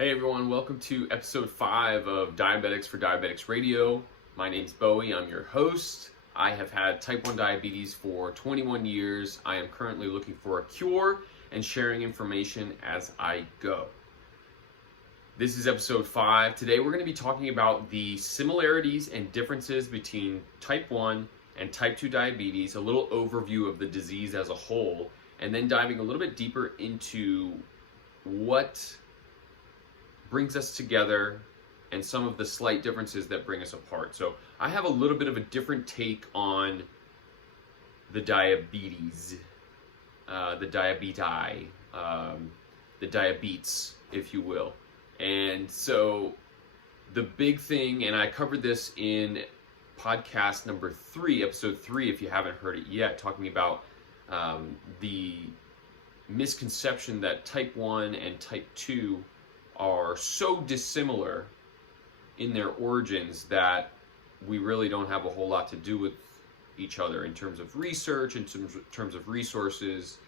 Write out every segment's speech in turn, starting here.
Hey everyone, welcome to episode 5 of Diabetics for Diabetics Radio. My name's Bowie, I'm your host. I have had type 1 diabetes for 21 years. I am currently looking for a cure and sharing information as I go. This is episode 5. Today we're going to be talking about the similarities and differences between type 1 and type 2 diabetes, a little overview of the disease as a whole, and then diving a little bit deeper into what brings us together and some of the slight differences that bring us apart. So I have a little bit of a different take on the diabetes, the diabeti, the diabetes, if you will. And so the big thing, and I covered this in podcast number 3, episode 3, if you haven't heard it yet, talking about the misconception that type 1 and type 2 are so dissimilar in their origins that we really don't have a whole lot to do with each other in terms of research, in terms of resources,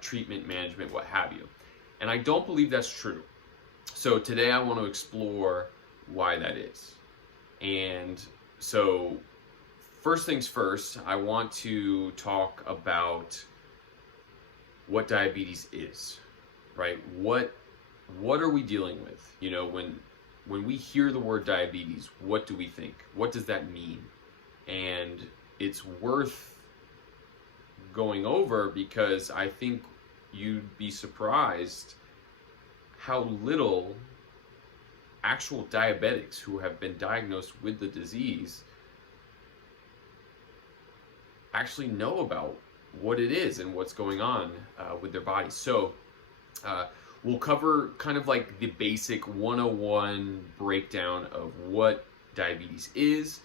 treatment, management, what have you. And I don't believe that's true. So today I want to explore why that is. And so first things first, I want to talk about what diabetes is, right? What are we dealing with? You know, when we hear the word diabetes, what do we think? What does that mean? And it's worth going over because I think you'd be surprised how little actual diabetics who have been diagnosed with the disease actually know about what it is and what's going on with their bodies. So we'll cover kind of like the basic 101 breakdown of what diabetes is.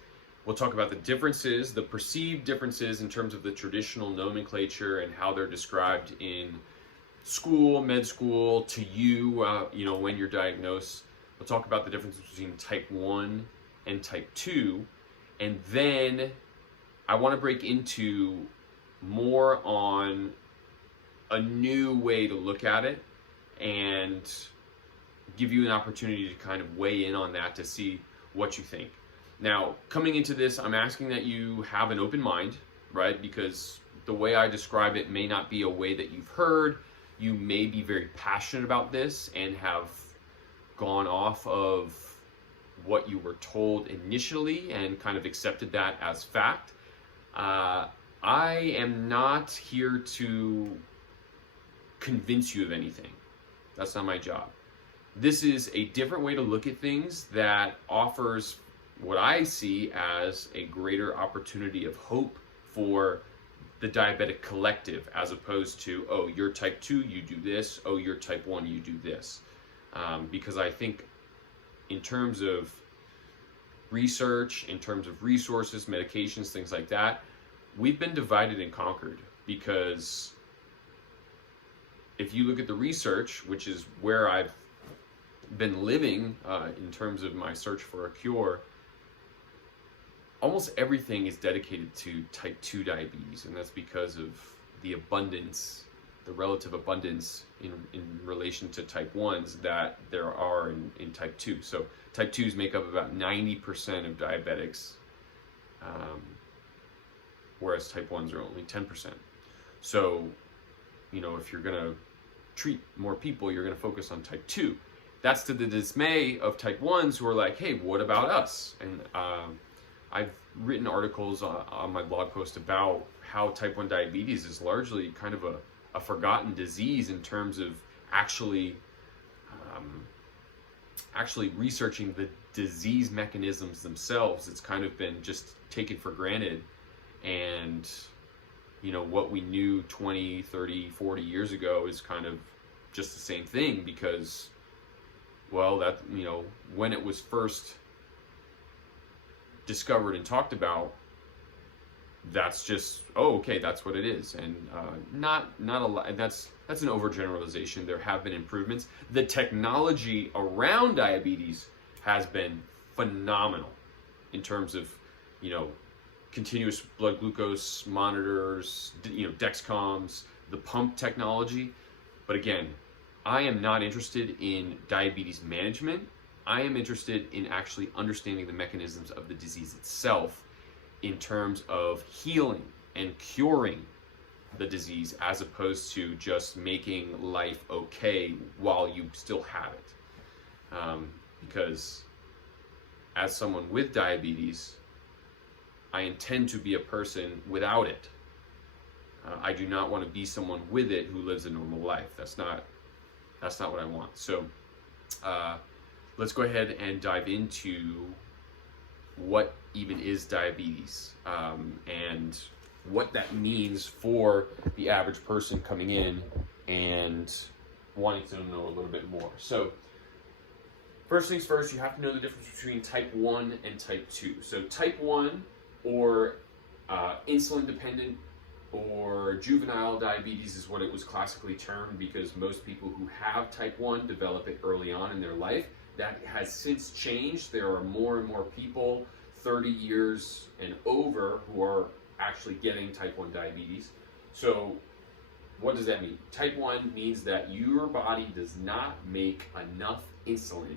We'll talk about the differences, the perceived differences in terms of the traditional nomenclature and how they're described in school, med school, to you, when you're diagnosed. We'll talk about the difference between type 1 and type 2. And then I want to break into more on a new way to look at it and give you an opportunity to kind of weigh in on that to see what you think. Now, coming into this, I'm asking that you have an open mind, right? Because the way I describe it may not be a way that you've heard. You may be very passionate about this and have gone off of what you were told initially and kind of accepted that as fact. I am not here to convince you of anything. That's not my job. This is a different way to look at things that offers what I see as a greater opportunity of hope for the diabetic collective, as opposed to, oh, you're type 2, you do this, oh, you're type 1, you do this. Because I think in terms of research, in terms of resources, medications, things like that, we've been divided and conquered. Because if you look at the research, which is where I've been living in terms of my search for a cure, almost everything is dedicated to type 2 diabetes, and that's because of the abundance, the relative abundance in relation to type 1s that there are in type 2. So type 2s make up about 90% of diabetics, whereas type 1s are only 10%. So, if you're going to treat more people, you're going to focus on type 2. That's to the dismay of type 1s who are like, hey, what about us? And I've written articles on my blog post about how type 1 diabetes is largely kind of a forgotten disease in terms of actually researching the disease mechanisms themselves. It's kind of been just taken for granted. And what we knew 20, 30, 40 years ago is kind of just the same thing because, well, that, when it was first discovered and talked about, that's just, oh, okay, that's what it is. And not a lot, that's an overgeneralization. There have been improvements. The technology around diabetes has been phenomenal in terms of, continuous blood glucose monitors, Dexcoms, the pump technology. But again, I am not interested in diabetes management. I am interested in actually understanding the mechanisms of the disease itself in terms of healing and curing the disease, as opposed to just making life okay while you still have it. Because as someone with diabetes, I intend to be a person without it. I do not want to be someone with it who lives a normal life. That's not what I want. So let's go ahead and dive into what even is diabetes, and what that means for the average person coming in and wanting to know a little bit more. So first things first, you have to know the difference between type 1 and type 2. So type 1, or insulin dependent or juvenile diabetes, is what it was classically termed, because most people who have type 1 develop it early on in their life. That has since changed. There are more and more people 30 years and over who are actually getting type 1 diabetes. So what does that mean? Type 1 means that your body does not make enough insulin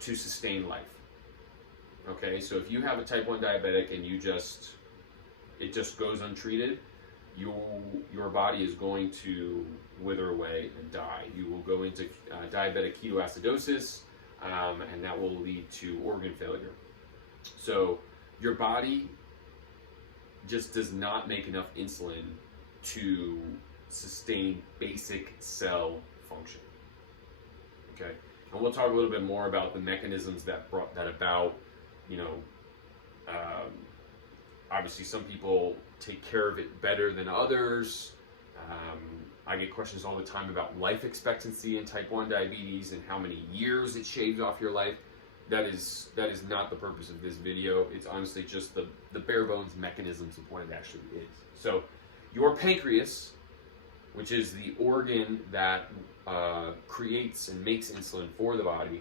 to sustain life. Okay, so if you have a type 1 diabetic and it just goes untreated, your body is going to wither away and die. You will go into diabetic ketoacidosis, and that will lead to organ failure. So your body just does not make enough insulin to sustain basic cell function. Okay, and we'll talk a little bit more about the mechanisms that brought that about. Obviously some people take care of it better than others. I get questions all the time about life expectancy in type 1 diabetes and how many years it shaves off your life. That is not the purpose of this video. It's honestly just the bare bones mechanisms of what it actually is. So your pancreas, which is the organ that creates and makes insulin for the body,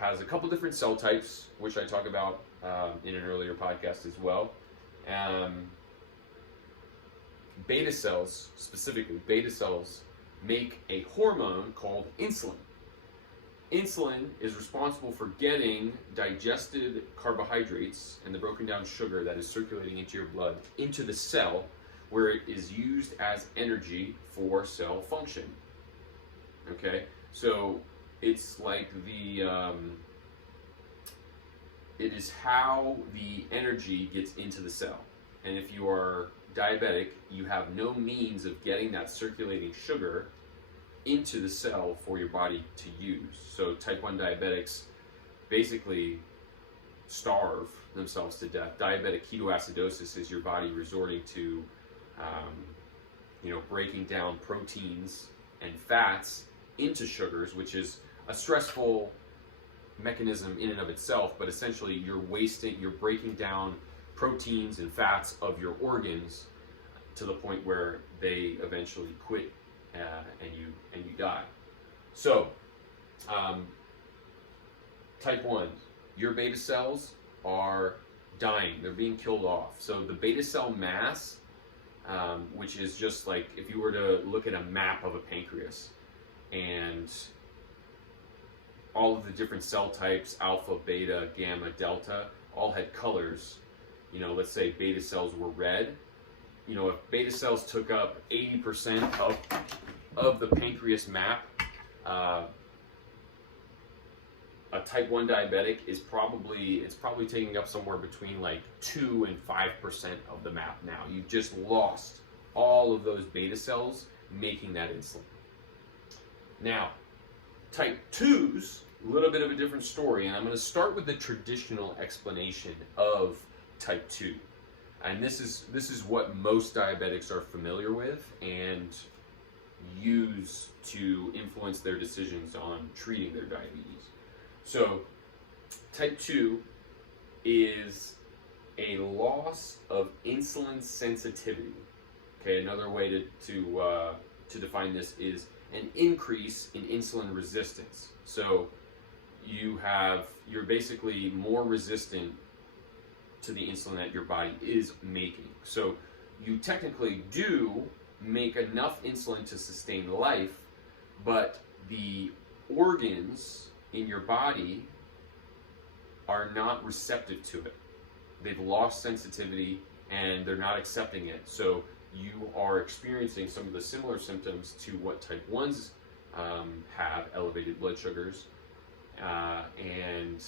has a couple different cell types, which I talk about in an earlier podcast as well. Beta cells, specifically beta cells, make a hormone called insulin. Insulin is responsible for getting digested carbohydrates and the broken down sugar that is circulating into your blood into the cell, where it is used as energy for cell function. Okay, so it's like it is how the energy gets into the cell. And if you are diabetic, you have no means of getting that circulating sugar into the cell for your body to use. So type 1 diabetics basically starve themselves to death. Diabetic ketoacidosis is your body resorting to breaking down proteins and fats into sugars, which is a stressful mechanism in and of itself, but essentially you're breaking down proteins and fats of your organs to the point where they eventually quit and you die. So type 1, your beta cells are dying, they're being killed off. So the beta cell mass, which is just like if you were to look at a map of a pancreas, and all of the different cell types, alpha, beta, gamma, delta, all had colors. Let's say beta cells were red. If beta cells took up 80% of the pancreas map, a type 1 diabetic is probably taking up somewhere between like 2 and 5% of the map now. You've just lost all of those beta cells making that insulin. Now, type 2s, a little bit of a different story, and I'm going to start with the traditional explanation of type 2. And this is what most diabetics are familiar with and use to influence their decisions on treating their diabetes. So type 2 is a loss of insulin sensitivity. Okay, another way to define this is an increase in insulin resistance. So you're basically more resistant to the insulin that your body is making. So you technically do make enough insulin to sustain life, but the organs in your body are not receptive to it. They've lost sensitivity and they're not accepting it. So you are experiencing some of the similar symptoms to what type 1s have, elevated blood sugars, and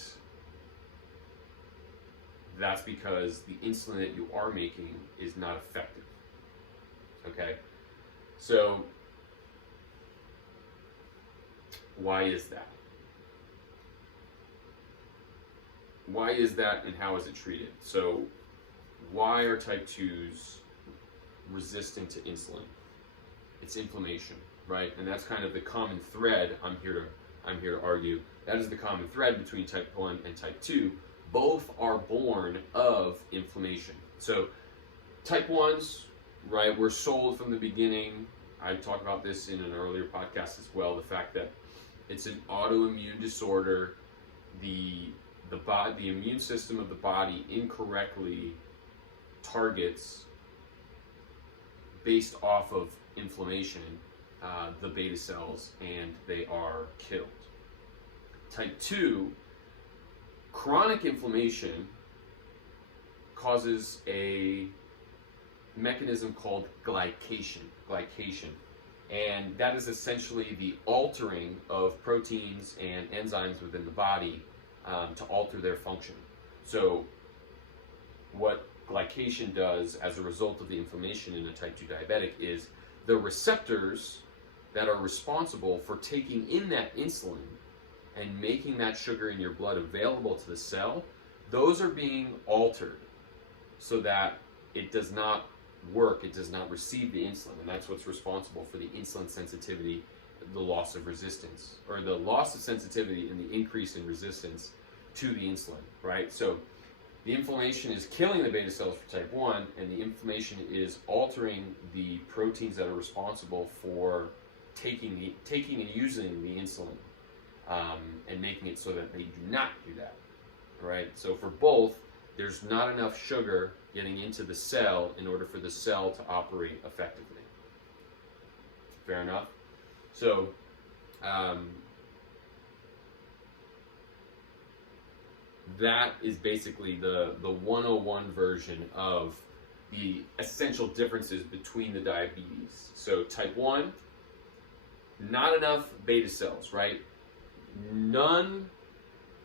that's because the insulin that you are making is not effective. Okay, so why is that? Why is that, and how is it treated? So why are type 2s resistant to insulin? It's inflammation, right? And that's kind of the common thread. I'm here to argue that is the common thread between type 1 and type 2. Both are born of inflammation. So type 1s, right, we're sold from the beginning. I talked about this in an earlier podcast as well, the fact that it's an autoimmune disorder. The immune system of the body incorrectly targets, based off of inflammation, the beta cells, and they are killed. Type 2, chronic inflammation causes a mechanism called glycation, and that is essentially the altering of proteins and enzymes within the body to alter their function. So what glycation does as a result of the inflammation in a type 2 diabetic is the receptors that are responsible for taking in that insulin and making that sugar in your blood available to the cell, those are being altered so that it does not work, it does not receive the insulin, and that's what's responsible for the insulin sensitivity, the loss of resistance, or the loss of sensitivity and the increase in resistance to the insulin, right? So the inflammation is killing the beta cells for type 1, and the inflammation is altering the proteins that are responsible for taking and using the insulin, and making it so that they do not do that, right? So for both, there's not enough sugar getting into the cell in order for the cell to operate effectively. Fair enough? So, that is basically the 101 version of the essential differences between the diabetes. So type 1, not enough beta cells, right? None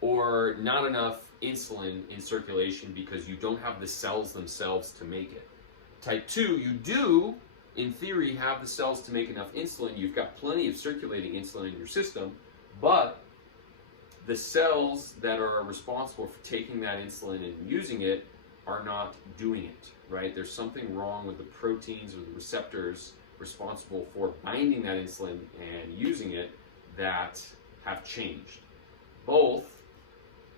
or not enough insulin in circulation because you don't have the cells themselves to make it. Type 2, you do, in theory, have the cells to make enough insulin. You've got plenty of circulating insulin in your system, but the cells that are responsible for taking that insulin and using it are not doing it, right? There's something wrong with the proteins or the receptors responsible for binding that insulin and using it that have changed. Both,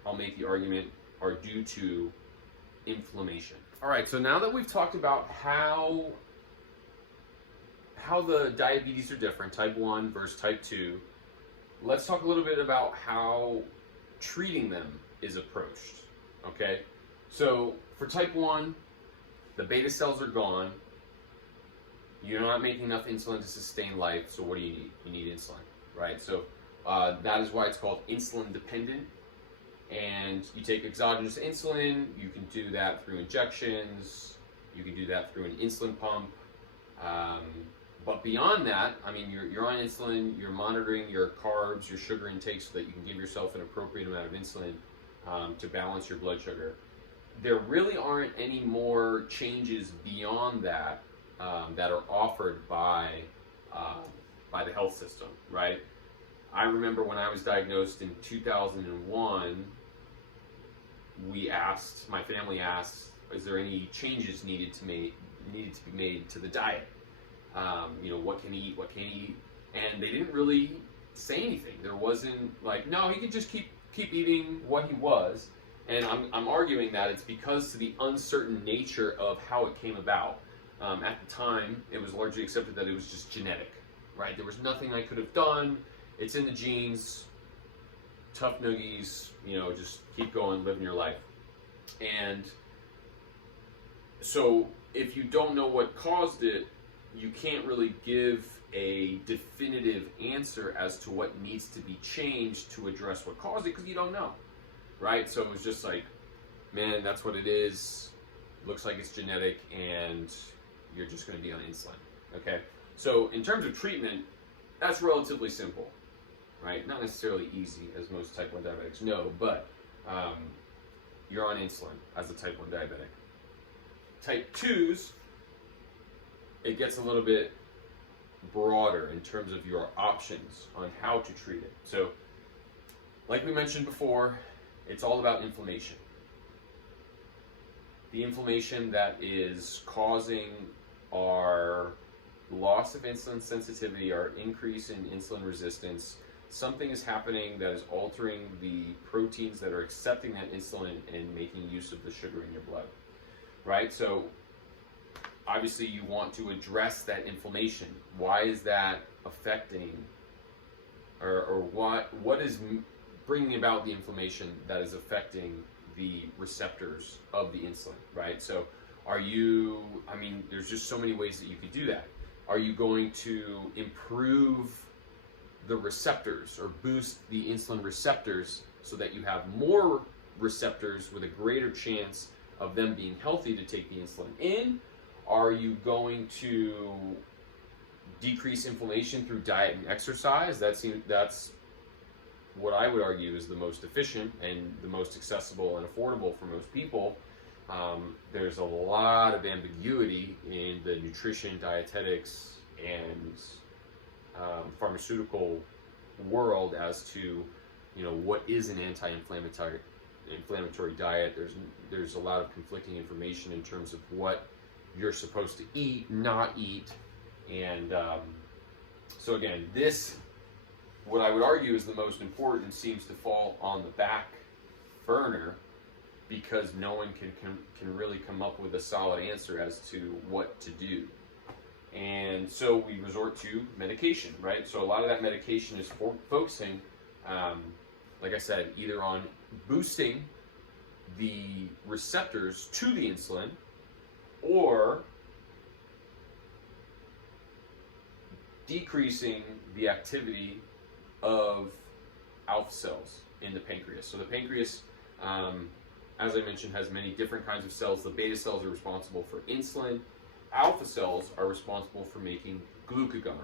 I'll make the argument, are due to inflammation. All right, so now that we've talked about how the diabetes are different, type 1 versus type 2, let's talk a little bit about how treating them is approached, okay? So for type 1, the beta cells are gone. You're not making enough insulin to sustain life, so what do you need? You need insulin, right? So that is why it's called insulin dependent. And you take exogenous insulin, you can do that through injections, you can do that through an insulin pump. But beyond that, I mean, you're on insulin, you're monitoring your carbs, your sugar intake so that you can give yourself an appropriate amount of insulin to balance your blood sugar. There really aren't any more changes beyond that that are offered by the health system, right? I remember when I was diagnosed in 2001, my family asked, is there any changes needed to be made to the diet? What can he eat, what can't he eat? And they didn't really say anything. There wasn't like, no, he could just keep eating what he was. And I'm arguing that it's because of the uncertain nature of how it came about. At the time, it was largely accepted that it was just genetic, right? There was nothing I could have done. It's in the genes, tough noogies, just keep going, living your life. And so if you don't know what caused it, you can't really give a definitive answer as to what needs to be changed to address what caused it, because you don't know, right? So it was just like, man, that's what it is. Looks like it's genetic, and you're just going to be on insulin. Okay, so in terms of treatment, that's relatively simple, right? Not necessarily easy, as most type 1 diabetics know, but you're on insulin as a type 1 diabetic. Type 2s, it gets a little bit broader in terms of your options on how to treat it. So, like we mentioned before, it's all about inflammation. The inflammation that is causing our loss of insulin sensitivity, our increase in insulin resistance, something is happening that is altering the proteins that are accepting that insulin and making use of the sugar in your blood, right? So obviously you want to address that inflammation. Why is that affecting, or what is bringing about the inflammation that is affecting the receptors of the insulin, right? So there's just so many ways that you could do that. Are you going to improve the receptors or boost the insulin receptors so that you have more receptors with a greater chance of them being healthy to take the insulin in? Are you going to decrease inflammation through diet and exercise? That's what I would argue is the most efficient and the most accessible and affordable for most people. There's a lot of ambiguity in the nutrition, dietetics, and pharmaceutical world as to, what is an anti-inflammatory diet. There's a lot of conflicting information in terms of what you're supposed to eat, not eat, and so again, what I would argue is the most important, seems to fall on the back burner because no one can really come up with a solid answer as to what to do. And so we resort to medication, right? So a lot of that medication is focusing, like I said, either on boosting the receptors to the insulin or decreasing the activity of alpha cells in the pancreas. So the pancreas, as I mentioned, has many different kinds of cells. The beta cells are responsible for insulin. Alpha cells are responsible for making glucagon.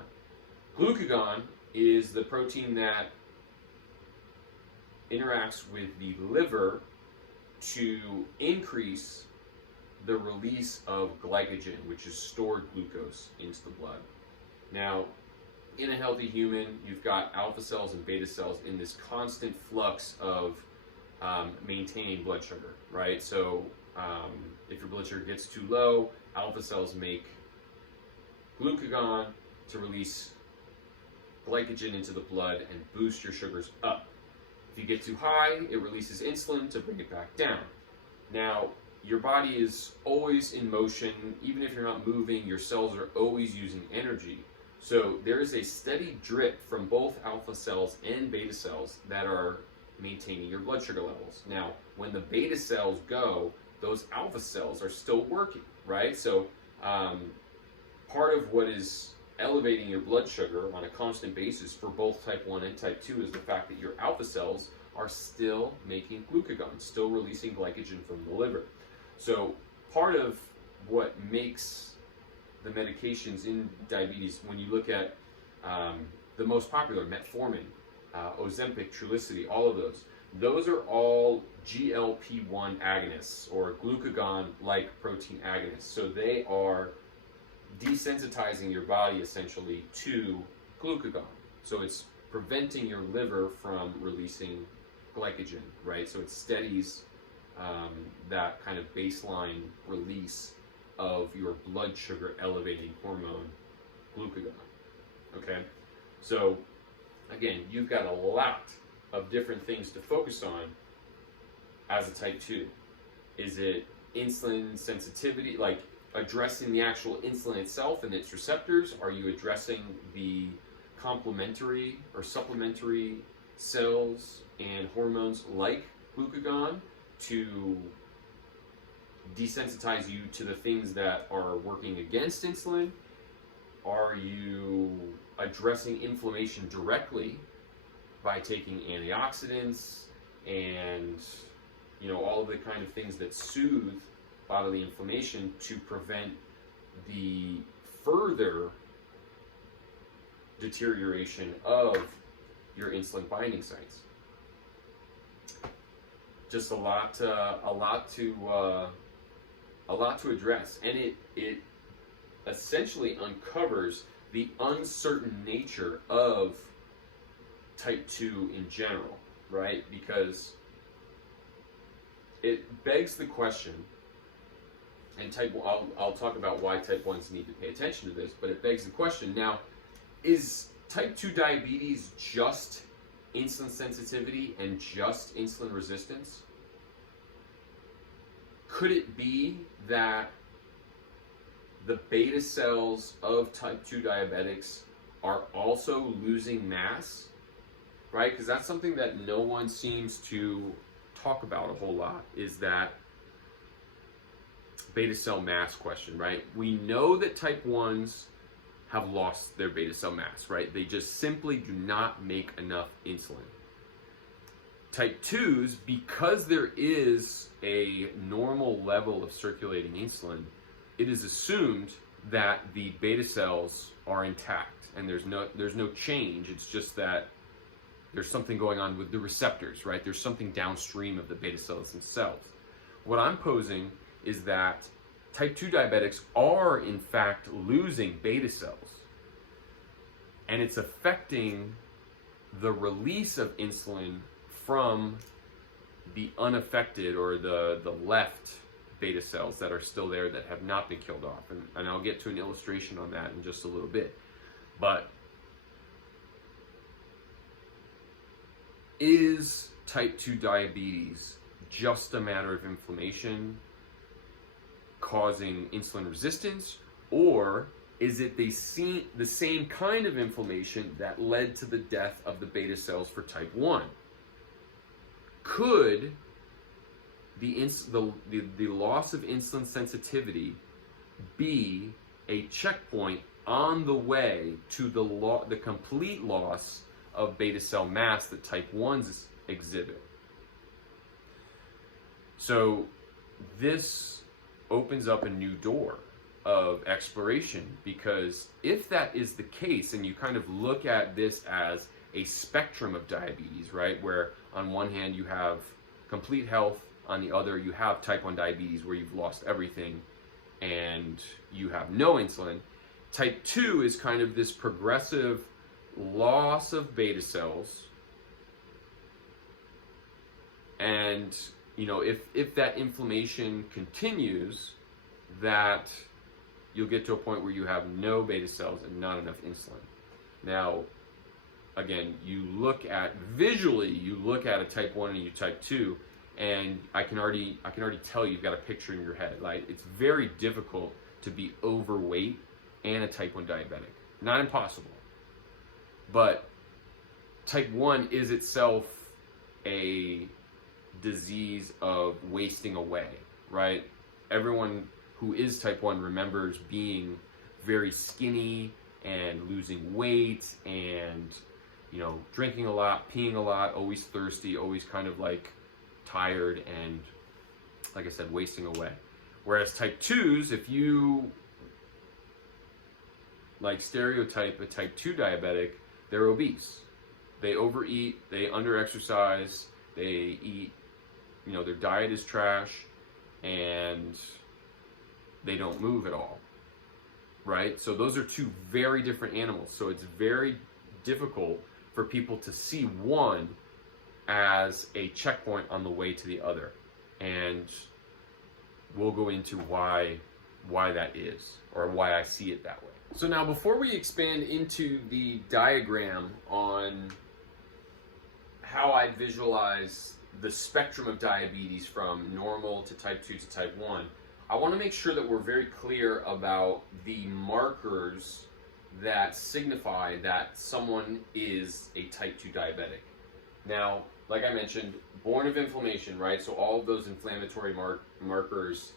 Glucagon is the protein that interacts with the liver to increase the release of glycogen, which is stored glucose, into the blood. Now, in a healthy human, you've got alpha cells and beta cells in this constant flux of maintaining blood sugar, right? So if your blood sugar gets too low, alpha cells make glucagon to release glycogen into the blood and boost your sugars up. If you get too high, it releases insulin to bring it back down. Now, your body is always in motion. Even if you're not moving, your cells are always using energy. So there is a steady drip from both alpha cells and beta cells that are maintaining your blood sugar levels. Now, when the beta cells go, those alpha cells are still working, right? So part of what is elevating your blood sugar on a constant basis for both type 1 and type 2 is the fact that your alpha cells are still making glucagon, still releasing glycogen from the liver. So part of what makes the medications in diabetes, when you look at the most popular, metformin, Ozempic, Trulicity, all of those are all GLP-1 agonists or glucagon-like protein agonists. So they are desensitizing your body essentially to glucagon. So it's preventing your liver from releasing glycogen, right? So it steadies that kind of baseline release of your blood sugar elevating hormone, glucagon. Okay? So again, you've got a lot of different things to focus on as a type 2. Is it insulin sensitivity, like addressing the actual insulin itself and its receptors? Are you addressing the complementary or supplementary cells and hormones like glucagon to desensitize you to the things that are working against insulin? Are you addressing inflammation directly by taking antioxidants and all of the kind of things that soothe bodily inflammation to prevent the further deterioration of your insulin binding sites? Just a lot to address, and it essentially uncovers the uncertain nature of type 2 in general, right? Because it begs the question, and I'll talk about why type 1s need to pay attention to this, but it begs the question, now, is type 2 diabetes just insulin sensitivity and just insulin resistance? Could it be that the beta cells of type 2 diabetics are also losing mass, right? Because that's something that no one seems to talk about a whole lot, is that beta cell mass question, right? We know that type 1s have lost their beta cell mass, right? They just simply do not make enough insulin. Type 2s, because there is a normal level of circulating insulin, it is assumed that the beta cells are intact and there's no change. It's just that there's something going on with the receptors, right? There's something downstream of the beta cells themselves. What I'm posing is that type 2 diabetics are in fact losing beta cells, and it's affecting the release of insulin from the unaffected or the left beta cells that are still there that have not been killed off. And I'll get to an illustration on that in just a little bit. But is type 2 diabetes just a matter of inflammation causing insulin resistance, or is it the same kind of inflammation that led to the death of the beta cells for type 1? Could the loss of insulin sensitivity be a checkpoint on the way to the complete loss of beta cell mass that type 1s exhibit? So this opens up a new door of exploration, because if that is the case, and you kind of look at this as a spectrum of diabetes, right, where on one hand you have complete health, on the other you have type 1 diabetes where you've lost everything and you have no insulin. Type 2 is kind of this progressive loss of beta cells, and if that inflammation continues, that you'll get to a point where you have no beta cells and not enough insulin. Now, again, you look at a type 1 and you type 2, and I can already tell you've got a picture in your head. Like, it's very difficult to be overweight and a type 1 diabetic. Not impossible, but type 1 is itself a disease of wasting away, right? Everyone who is type 1 remembers being very skinny and losing weight and drinking a lot, peeing a lot, always thirsty, always kind of like tired and, like I said, wasting away. Whereas type 2s, if you like stereotype a type 2 diabetic, they're obese. They overeat, they underexercise, they eat, their diet is trash, and they don't move at all, right? So those are two very different animals. So it's very difficult for people to see one as a checkpoint on the way to the other. And we'll go into why that is, or why I see it that way. So now, before we expand into the diagram on how I visualize the spectrum of diabetes from normal to type 2 to type 1, I want to make sure that we're very clear about the markers that signify that someone is a type 2 diabetic. Now, like I mentioned, born of inflammation, right? So all of those inflammatory markers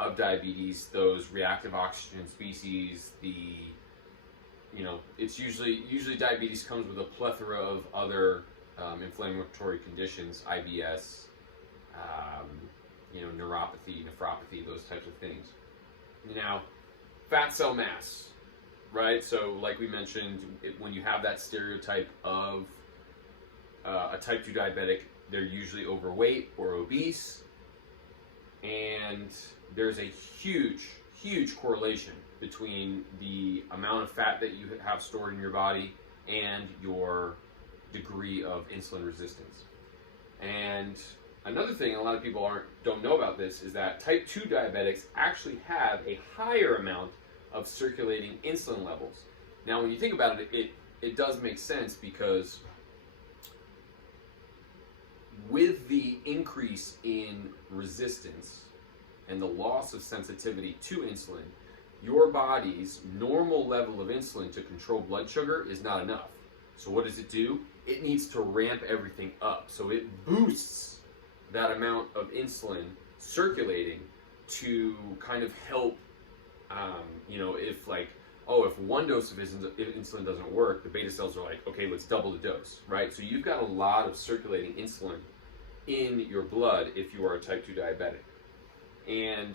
of diabetes, those reactive oxygen species, it's usually diabetes comes with a plethora of other inflammatory conditions, IBS, neuropathy, nephropathy, those types of things. Now, fat cell mass, right? So like we mentioned, when you have that stereotype of a type 2 diabetic, they're usually overweight or obese, and there's a huge correlation between the amount of fat that you have stored in your body and your degree of insulin resistance. And another thing a lot of people don't know about this is that type 2 diabetics actually have a higher amount of circulating insulin levels. Now, when you think about it, it does make sense, because with the increase in resistance and the loss of sensitivity to insulin, your body's normal level of insulin to control blood sugar is not enough. So what does it do? It needs to ramp everything up. So it boosts that amount of insulin circulating to kind of help, if one dose of insulin doesn't work, the beta cells are like, okay, let's double the dose, right? So you've got a lot of circulating insulin in your blood if you are a type 2 diabetic. And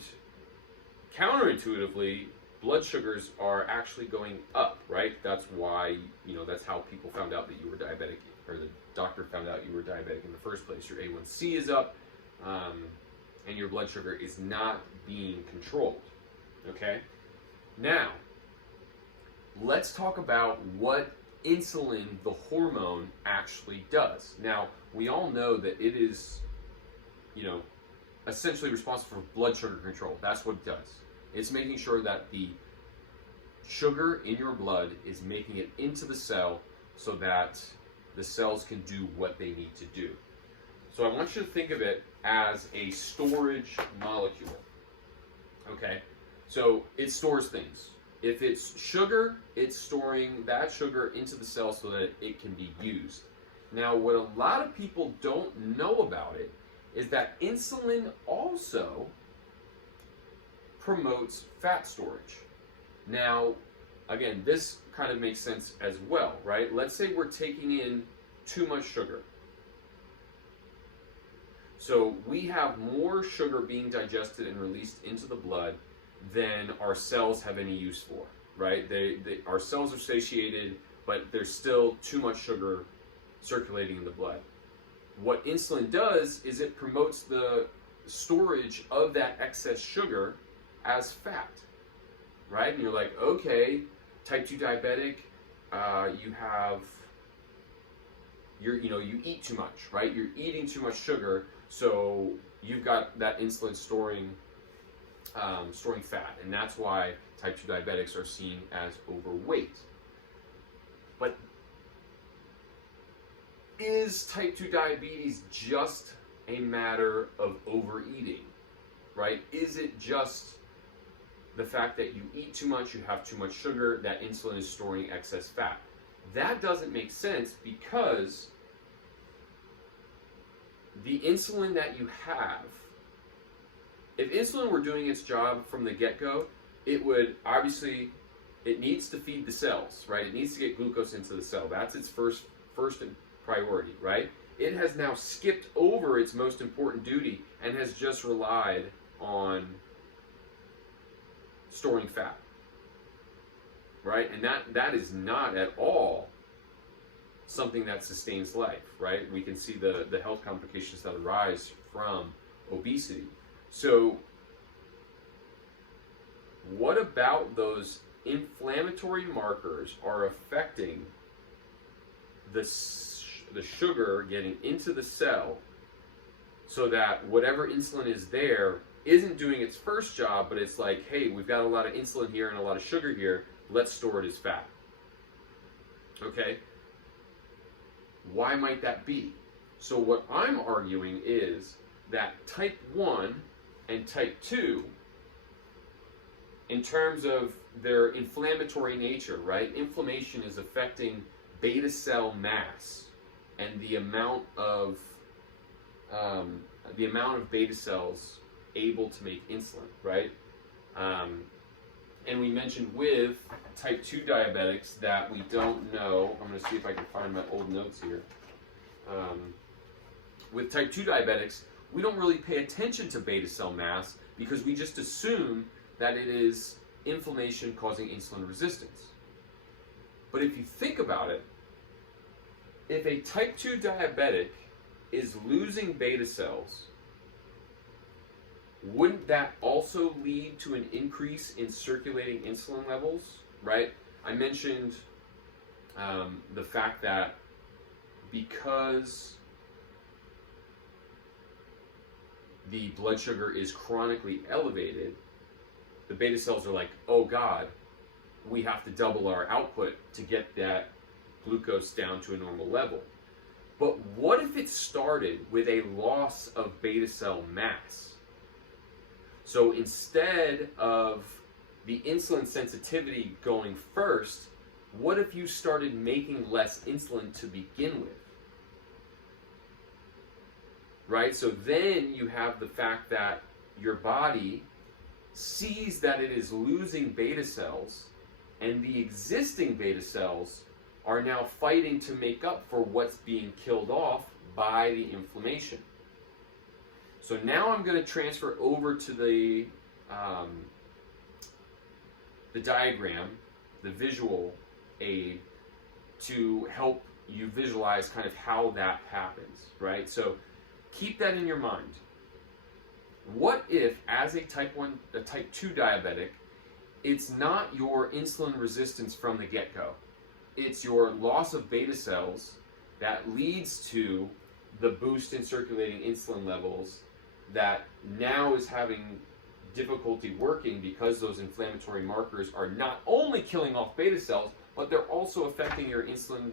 counterintuitively, blood sugars are actually going up, right? That's why, that's how people found out that you were diabetic, or the doctor found out you were diabetic in the first place. Your A1C is up, and your blood sugar is not being controlled, okay? Now, let's talk about what insulin, the hormone, actually does. Now, we all know that it is, essentially responsible for blood sugar control. That's what it does. It's making sure that the sugar in your blood is making it into the cell so that the cells can do what they need to do. So I want you to think of it as a storage molecule. Okay? So it stores things. If it's sugar, it's storing that sugar into the cell so that it can be used. Now, what a lot of people don't know about it is that insulin also promotes fat storage. Now, again, this kind of makes sense as well, right? Let's say we're taking in too much sugar. So we have more sugar being digested and released into the blood than our cells have any use for, right? Our cells are satiated, but there's still too much sugar circulating in the blood. What insulin does is it promotes the storage of that excess sugar as fat, right? And you're like, okay, type 2 diabetic, you eat too much, right? You're eating too much sugar, so you've got that insulin storing fat, and that's why type 2 diabetics are seen as overweight. But is type 2 diabetes just a matter of overeating, right? Is it just the fact that you eat too much, you have too much sugar, that insulin is storing excess fat? That doesn't make sense, because the insulin that you have, if insulin were doing its job from the get-go, it needs to feed the cells, right? It needs to get glucose into the cell. That's its first priority, right? It has now skipped over its most important duty and has just relied on storing fat, right? And that is not at all something that sustains life, right? We can see the health complications that arise from obesity. So what about those inflammatory markers are affecting the sugar getting into the cell, so that whatever insulin is there isn't doing its first job, but it's like, hey, we've got a lot of insulin here and a lot of sugar here, let's store it as fat. Okay? Why might that be? So what I'm arguing is that type 1 and type 2, in terms of their inflammatory nature, right? Inflammation is affecting beta cell mass and the amount of beta cells able to make insulin, right? And we mentioned with type 2 diabetics that we don't know. I'm going to see if I can find my old notes here. With type 2 diabetics, we don't really pay attention to beta cell mass because we just assume that it is inflammation causing insulin resistance. But if you think about it, if a type 2 diabetic is losing beta cells, wouldn't that also lead to an increase in circulating insulin levels, right? I mentioned the fact that because the blood sugar is chronically elevated, the beta cells are like, oh God, we have to double our output to get that glucose down to a normal level. But what if it started with a loss of beta cell mass? So instead of the insulin sensitivity going first, what if you started making less insulin to begin with? Right? So then you have the fact that your body sees that it is losing beta cells, and the existing beta cells are now fighting to make up for what's being killed off by the inflammation. So now I'm going to transfer over to the diagram, the visual aid, to help you visualize kind of how that happens, right? So keep that in your mind. What if, as a type 2 diabetic, it's not your insulin resistance from the get-go? It's your loss of beta cells that leads to the boost in circulating insulin levels that now is having difficulty working because those inflammatory markers are not only killing off beta cells, but they're also affecting your insulin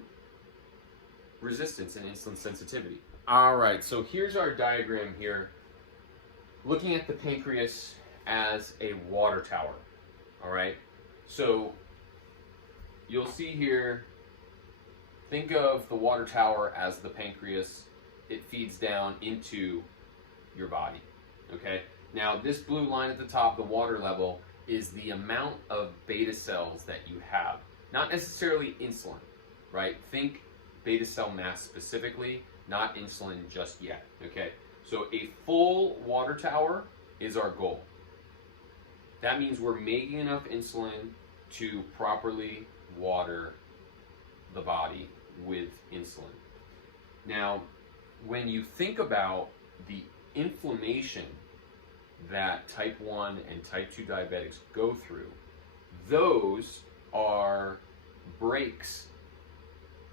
resistance and insulin sensitivity. All right, so here's our diagram here, looking at the pancreas as a water tower. All right, so you'll see here, think of the water tower as the pancreas. It feeds down into your body, okay? Now, this blue line at the top, the water level, is the amount of beta cells that you have. Not necessarily insulin, right? Think beta cell mass specifically, not insulin just yet, okay? So a full water tower is our goal. That means we're making enough insulin to properly water the body with insulin. Now, when you think about the inflammation that type 1 and type 2 diabetics go through, those are breaks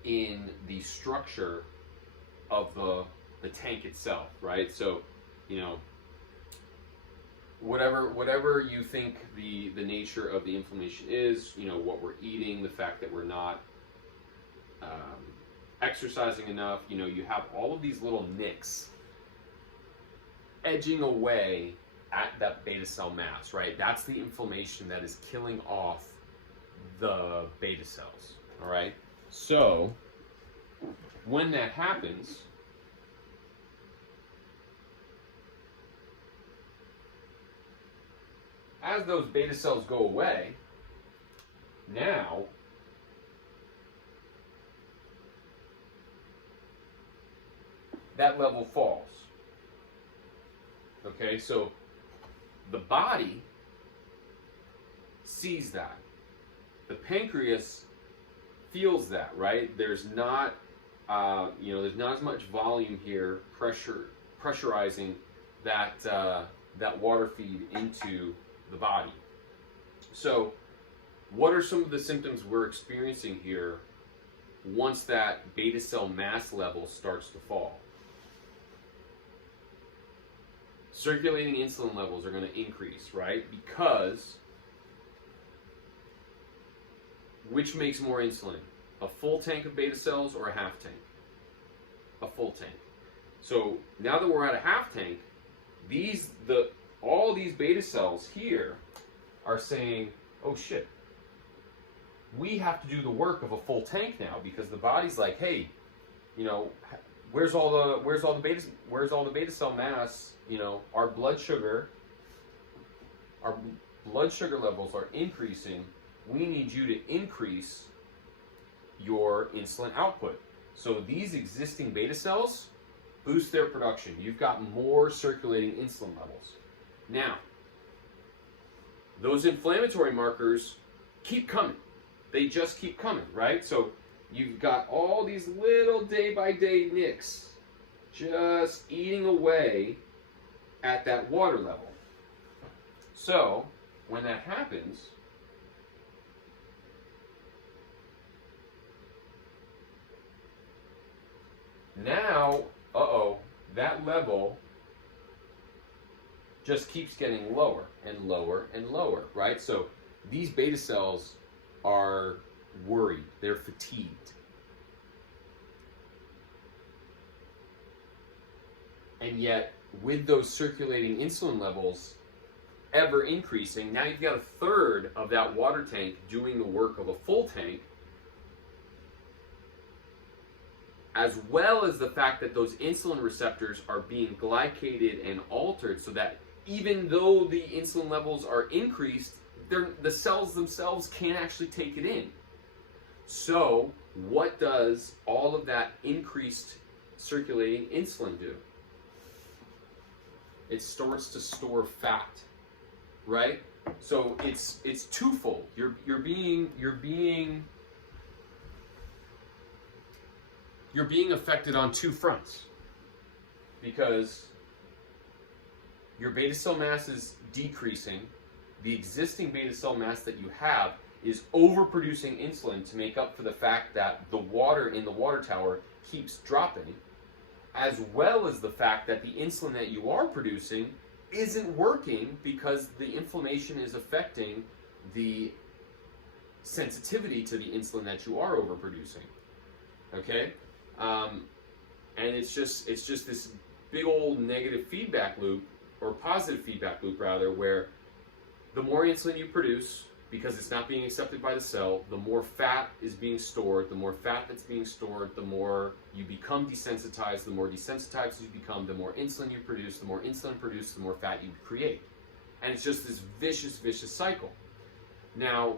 in the structure of the tank itself, right? So, you know, whatever you think the nature of the inflammation is, you know, what we're eating, the fact that we're not exercising enough, you know, you have all of these little nicks edging away at that beta cell mass, right? That's the inflammation that is killing off the beta cells, all right? So when that happens, as those beta cells go away, now that level falls. Okay, so the body sees that. The pancreas feels that, right? There's not, there's not as much volume here, pressurizing that that water feed into the body. So, what are some of the symptoms we're experiencing here once that beta cell mass level starts to fall? Circulating insulin levels are going to increase, right? Because which makes more insulin? A full tank of beta cells or a half tank? A full tank. So now that we're at a half tank, all these beta cells here are saying, oh shit, we have to do the work of a full tank now, because the body's like, hey, you know, where's all the beta cell mass? You know, our blood sugar our blood sugar levels are increasing, we need you to increase your insulin output. So these existing beta cells boost their production. You've got more circulating insulin levels. Now, those inflammatory markers keep coming. They just keep coming, right? So you've got all these little day-by-day nicks just eating away at that water level. So when that happens, now, that level just keeps getting lower and lower and lower, right? So these beta cells are worried, they're fatigued. And yet, with those circulating insulin levels ever increasing, now you've got a third of that water tank doing the work of a full tank, as well as the fact that those insulin receptors are being glycated and altered so that even though the insulin levels are increased, the cells themselves can't actually take it in. So, what does all of that increased circulating insulin do? It starts to store fat, right? So it's twofold. You're being affected on two fronts, because your beta cell mass is decreasing. The existing beta cell mass that you have is overproducing insulin to make up for the fact that the water in the water tower keeps dropping, as well as the fact that the insulin that you are producing isn't working because the inflammation is affecting the sensitivity to the insulin that you are overproducing. Okay? And it's just this big old negative feedback loop, or positive feedback loop rather, where the more insulin you produce, because it's not being accepted by the cell, the more fat is being stored. The more fat that's being stored, the more you become desensitized. The more desensitized you become, the more insulin you produce. The more insulin produced, the more fat you create. And it's just this vicious cycle. Now,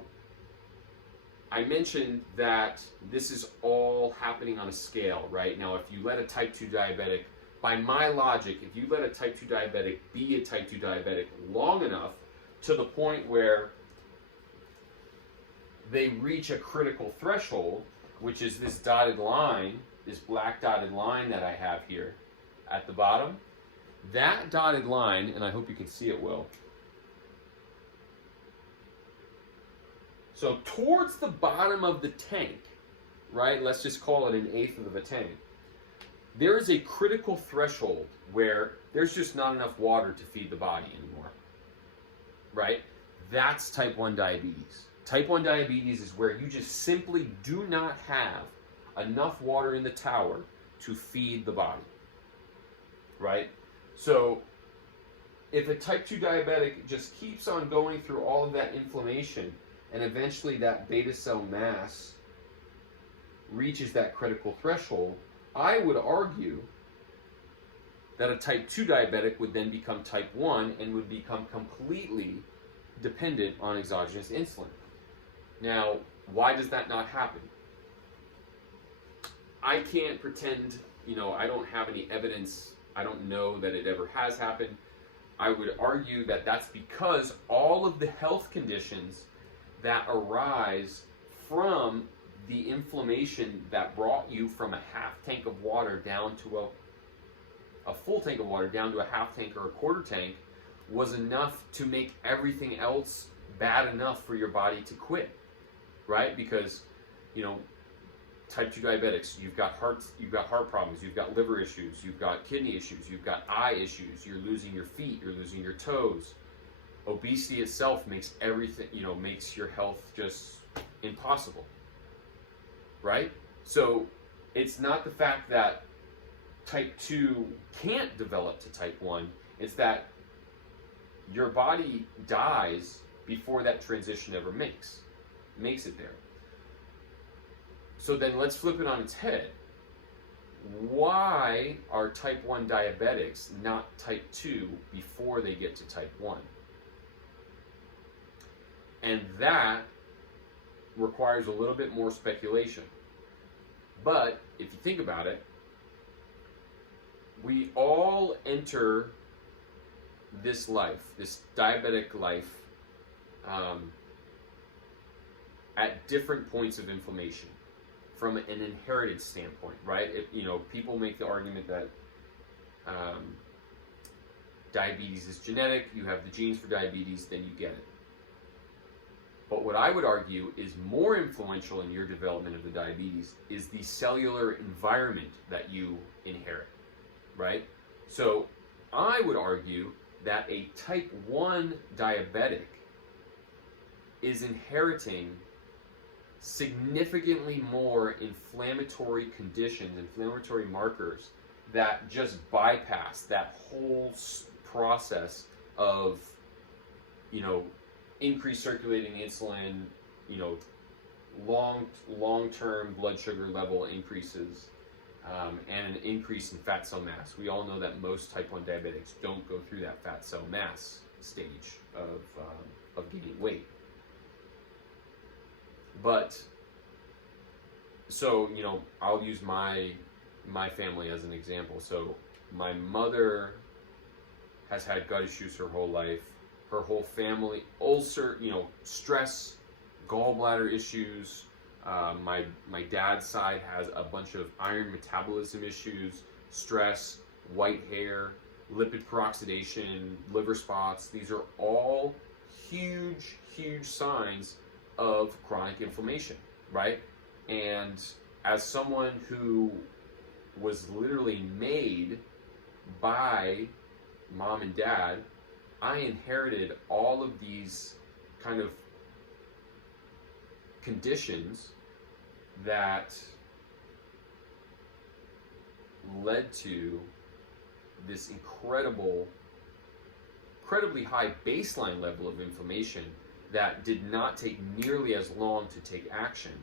I mentioned that this is all happening on a scale, right? Now, if you let a type 2 diabetic, by my logic, if you let a type 2 diabetic be a type 2 diabetic long enough to the point where they reach a critical threshold, which is this dotted line, this black dotted line that I have here at the bottom, that dotted line, and I hope you can see it well. So towards the bottom of the tank, right, let's just call it 1/8 of a tank, there is a critical threshold where there's just not enough water to feed the body anymore, right? That's type 1 diabetes. Type 1 diabetes is where you just simply do not have enough water in the tower to feed the body, right? So if a type 2 diabetic just keeps on going through all of that inflammation, and eventually that beta cell mass reaches that critical threshold, I would argue that a type 2 diabetic would then become type 1 and would become completely dependent on exogenous insulin. Now, why does that not happen? I can't pretend, I don't have any evidence. I don't know that it ever has happened. I would argue that that's because all of the health conditions that arise from the inflammation that brought you from a half tank of water down to a full tank of water down to a half tank or a quarter tank was enough to make everything else bad enough for your body to quit, right? Because, type 2 diabetics, you've got heart problems, you've got liver issues, you've got kidney issues, you've got eye issues, you're losing your feet, you're losing your toes. Obesity itself makes everything, makes your health just impossible, right? So it's not the fact that type 2 can't develop to type 1, it's that your body dies before that transition ever makes it there. So then let's flip it on its head. Why are type 1 diabetics not type 2 before they get to type 1? And that requires a little bit more speculation. But if you think about it, we all enter this life, this diabetic life, at different points of inflammation from an inherited standpoint, right? People make the argument that diabetes is genetic, you have the genes for diabetes, then you get it. But what I would argue is more influential in your development of the diabetes is the cellular environment that you inherit, right? So I would argue that a type 1 diabetic is inheriting significantly more inflammatory conditions, inflammatory markers that just bypass that whole process of, increased circulating insulin, long-term blood sugar level increases, and an increase in fat cell mass. We all know that most type 1 diabetics don't go through that fat cell mass stage of gaining weight. But, so, I'll use my family as an example. So my mother has had gut issues her whole life. Her whole family, ulcer, stress, gallbladder issues. My dad's side has a bunch of iron metabolism issues, stress, white hair, lipid peroxidation, liver spots. These are all huge, huge signs of chronic inflammation, right? And as someone who was literally made by mom and dad, I inherited all of these kind of conditions that led to this incredibly high baseline level of inflammation that did not take nearly as long to take action.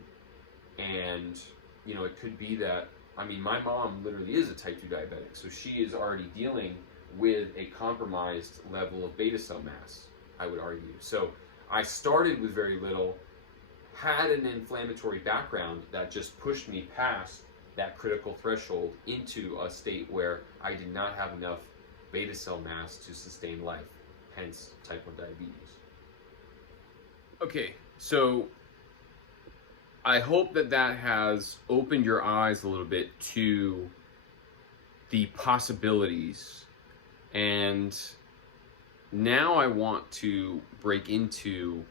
And, it could be that, my mom literally is a type 2 diabetic, so she is already dealing with a compromised level of beta cell mass, I would argue. So I started with very little, had an inflammatory background that just pushed me past that critical threshold into a state where I did not have enough beta cell mass to sustain life, hence type 1 diabetes. Okay, so I hope that has opened your eyes a little bit to the possibilities. And now I want to break into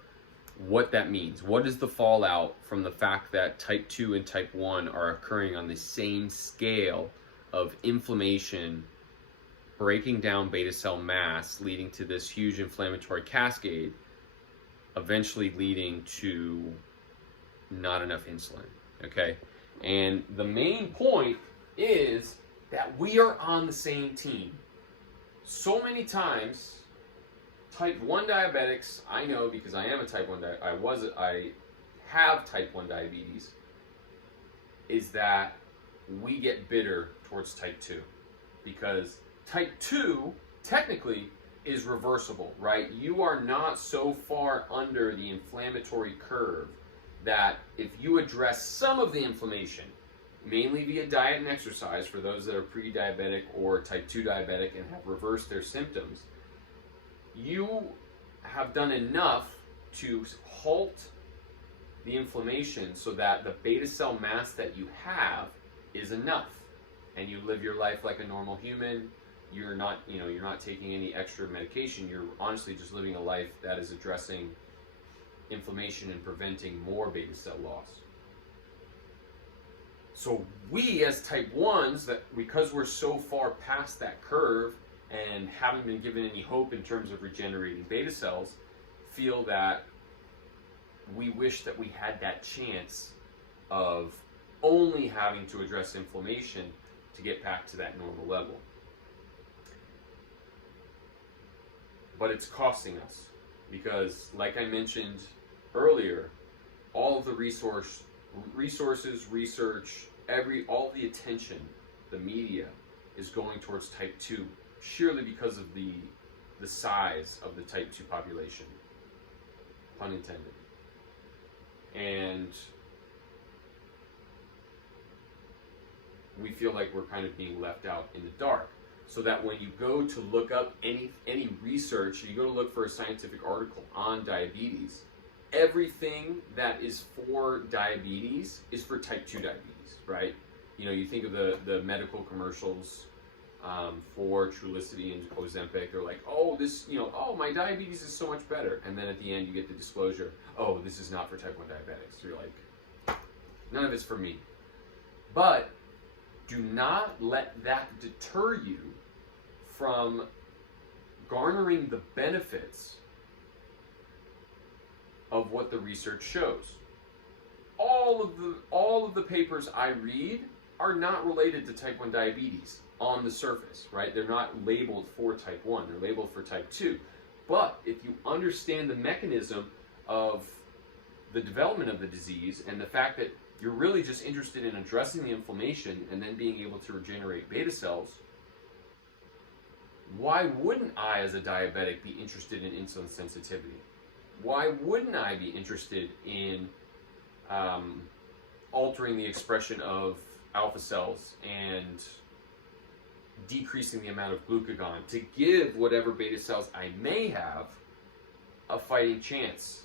what that means. What is the fallout from the fact that type 2 and type 1 are occurring on the same scale of inflammation, breaking down beta cell mass, leading to this huge inflammatory cascade, eventually leading to not enough insulin, okay? And the main point is that we are on the same team. So many times, type 1 diabetics, I know because I am a type 1 I have type 1 diabetes, is that we get bitter towards type 2. Because type 2, technically, is reversible, right? You are not so far under the inflammatory curve that if you address some of the inflammation, mainly via diet and exercise for those that are pre-diabetic or type 2 diabetic and have reversed their symptoms, you have done enough to halt the inflammation so that the beta cell mass that you have is enough, and you live your life like a normal human. You're not taking any extra medication. You're honestly just living a life that is addressing inflammation and preventing more beta cell loss. So we as type 1s, that because we're so far past that curve and haven't been given any hope in terms of regenerating beta cells, feel that we wish that we had that chance of only having to address inflammation to get back to that normal level. But it's costing us because, like I mentioned earlier, all of the resources, research, all the attention, the media is going towards type 2 purely because of the size of the type 2 population. pun intended. And we feel like we're kind of being left out in the dark. So that when you go to look up any research, you go to look for a scientific article on diabetes, everything that is for diabetes is for type 2 diabetes, right? You know, you think of the medical commercials for Trulicity and Ozempic. They're like, oh, this, you know, oh, my diabetes is so much better. And then at the end, you get the disclosure, oh, this is not for type 1 diabetics. So you're like, none of it's for me. But do not let that deter you from garnering the benefits of what the research shows. All of the papers I read are not related to type 1 diabetes on the surface, right? They're not labeled for type 1, they're labeled for type 2. But if you understand the mechanism of the development of the disease and the fact that you're really just interested in addressing the inflammation and then being able to regenerate beta cells, why wouldn't I, as a diabetic, be interested in insulin sensitivity? Why wouldn't I be interested in altering the expression of alpha cells and decreasing the amount of glucagon to give whatever beta cells I may have a fighting chance,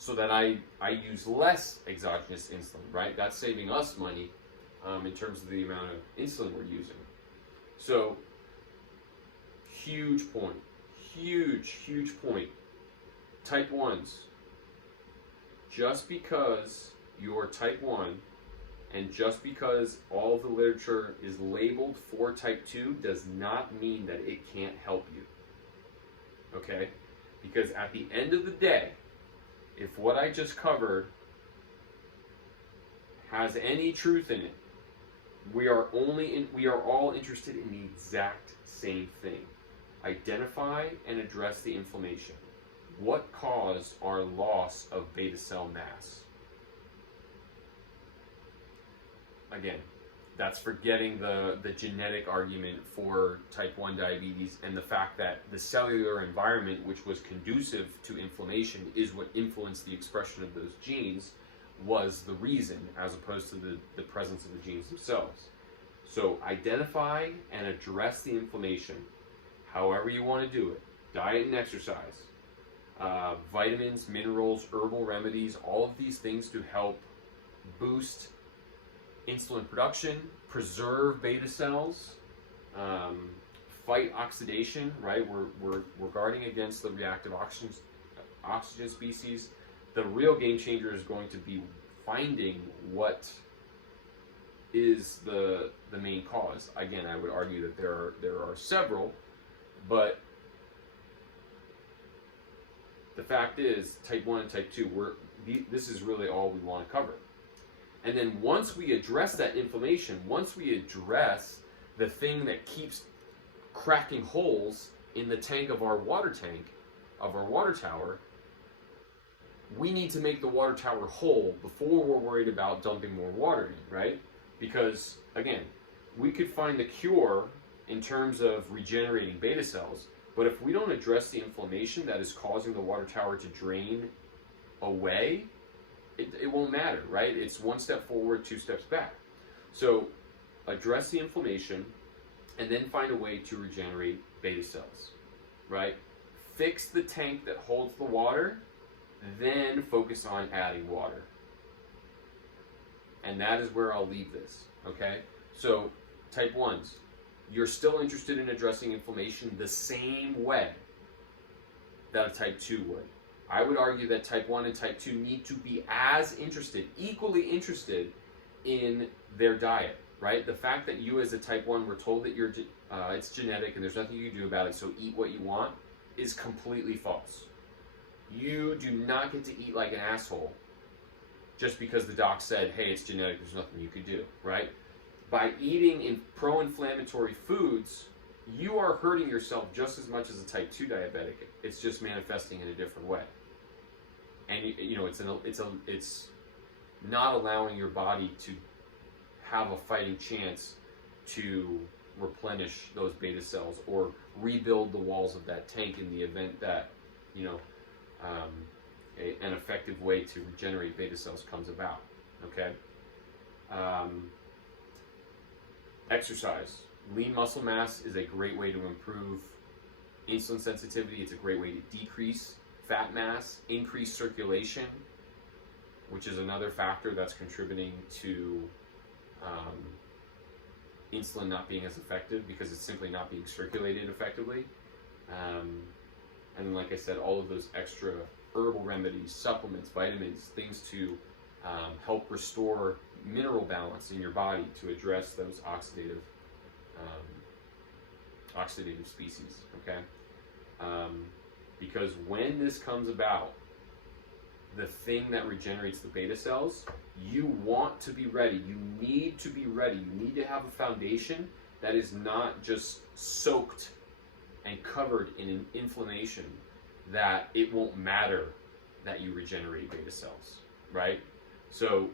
so that I use less exogenous insulin, right? That's saving us money in terms of the amount of insulin we're using. So, huge point. Huge point. Type 1s. Just because you're type 1 and just because all of the literature is labeled for type 2 does not mean that it can't help you. Okay? Because at the end of the day, if what I just covered has any truth in it, we are all interested in the exact same thing. Identify and address the inflammation. What caused our loss of beta cell mass? Again, that's forgetting the genetic argument for type 1 diabetes and the fact that the cellular environment, which was conducive to inflammation, is what influenced the expression of those genes, was the reason, as opposed to the presence of the genes themselves. So identify and address the inflammation, however you want to do it. Diet and exercise, vitamins, minerals, herbal remedies, all of these things to help boost insulin production, preserve beta cells, fight oxidation, right? We're guarding against the reactive oxygen species. The real game changer is going to be finding what is the main cause. Again, I would argue that there are several, but the fact is, type 1 and type 2, this is really all we want to cover. And then once we address that inflammation, once we address the thing that keeps cracking holes in the tank of our water tower, we need to make the water tower whole before we're worried about dumping more water in, right? Because, again, we could find the cure in terms of regenerating beta cells, but if we don't address the inflammation that is causing the water tower to drain away, it won't matter, right? It's one step forward, two steps back. So address the inflammation and then find a way to regenerate beta cells, right? Fix the tank that holds the water, then focus on adding water. And that is where I'll leave this, okay? So type 1s, you're still interested in addressing inflammation the same way that a type 2 would. I would argue that type 1 and type 2 need to be as interested, equally interested in their diet, right? The fact that you as a type 1 were told that it's genetic and there's nothing you can do about it, so eat what you want, is completely false. You do not get to eat like an asshole just because the doc said, hey, it's genetic, there's nothing you can do, right? By eating pro-inflammatory foods, you are hurting yourself just as much as a type 2 diabetic. It's just manifesting in a different way. And it's not allowing your body to have a fighting chance to replenish those beta cells or rebuild the walls of that tank in the event that an effective way to regenerate beta cells comes about. Okay. Exercise. Lean muscle mass is a great way to improve insulin sensitivity. It's a great way to decrease fat mass, increase circulation, which is another factor that's contributing to insulin not being as effective, because it's simply not being circulated effectively. And like I said, all of those extra herbal remedies, supplements, vitamins, things to help restore mineral balance in your body to address those oxidative species. Okay, because when this comes about, the thing that regenerates the beta cells, you want to be ready. You need to be ready. You need to have a foundation that is not just soaked and covered in an inflammation that it won't matter that you regenerate beta cells, right? So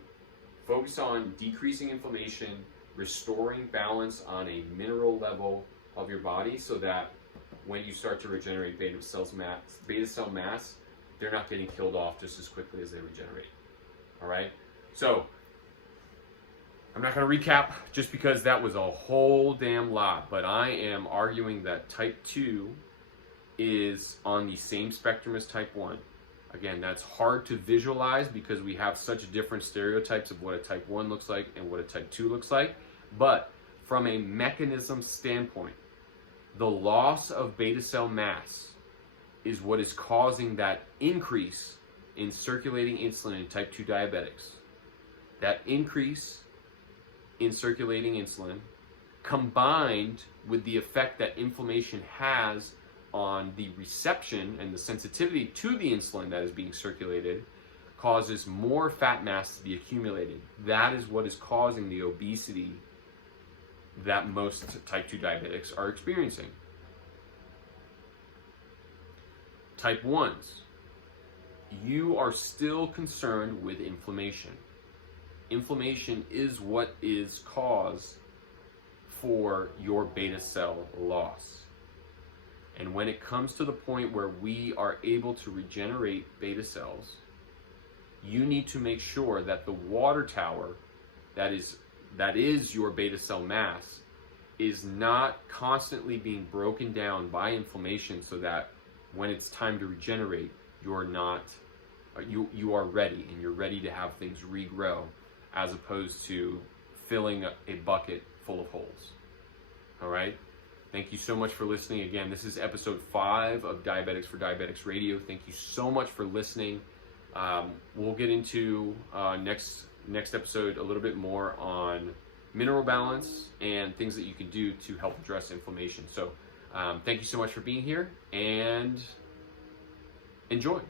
focus on decreasing inflammation, restoring balance on a mineral level of your body, so that when you start to regenerate beta cell mass, they're not getting killed off just as quickly as they regenerate. All right? So I'm not going to recap just because that was a whole damn lot, but I am arguing that type 2 is on the same spectrum as type 1. Again, that's hard to visualize because we have such different stereotypes of what a type 1 looks like and what a type 2 looks like. But from a mechanism standpoint, the loss of beta cell mass is what is causing that increase in circulating insulin in type 2 diabetics. That increase in circulating insulin, combined with the effect that inflammation has on the reception and the sensitivity to the insulin that is being circulated, causes more fat mass to be accumulated. That is what is causing the obesity that most type 2 diabetics are experiencing. Type 1s, you are still concerned with inflammation. Inflammation is what is cause for your beta cell loss. And when it comes to the point where we are able to regenerate beta cells, you need to make sure that the water tower that is your beta cell mass is not constantly being broken down by inflammation, so that when it's time to regenerate, you are ready, and you're ready to have things regrow, as opposed to filling a bucket full of holes. All right? Thank you so much for listening. Again, this is episode 5 of Diabetics for Diabetics Radio. Thank you so much for listening. We'll get into next episode a little bit more on mineral balance and things that you can do to help address inflammation. So thank you so much for being here, and enjoy.